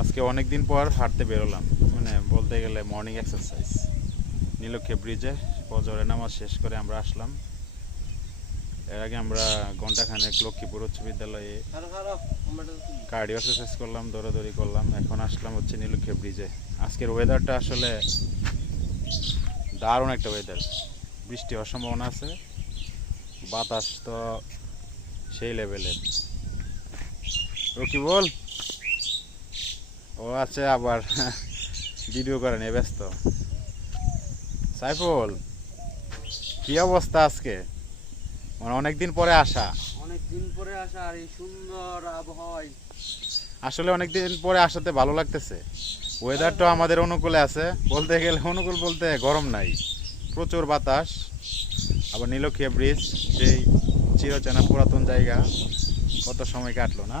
আজকে অনেক দিন পর হাঁটতে বেরোলাম, মানে বলতে গেলে মর্নিং এক্সারসাইজ। নীলক্ষে ব্রিজে ফজরের নামাজ শেষ করে আমরা আসলাম। এর আগে আমরা ঘন্টাখানেক লক্ষ্মীপুর উচ্চ বিদ্যালয়ে কার্ডিও এক্সারসাইজ করলাম, দৌড়াদৌড়ি করলাম। এখন আসলাম হচ্ছে নীলক্ষে ব্রিজে। আজকের ওয়েদারটা আসলে দারুণ একটা ওয়েদার, বৃষ্টি হওয়ার সম্ভাবনা আছে, বাতাস তো সেই লেভেলের। রকি বল, ও আছে আবার ভিডিও করে নিয়ে ব্যস্ত। সাইফুল, কি অবস্থা আজকে? মানে অনেকদিন পরে আসা। অনেকদিন পরে আসা আর এই সুন্দর আবহাওয়ায় আসলে অনেকদিন পরে আসাতে ভালো লাগতেছে। ওয়েদারটা আমাদের অনুকূলে আছে, বলতে গেলে অনুকূল বলতে গরম নাই, প্রচুর বাতাস। আবার নীলক্ষিয়া ব্রিজ, সেই চিরচেনা পুরাতন জায়গা, কত সময় কাটলো না।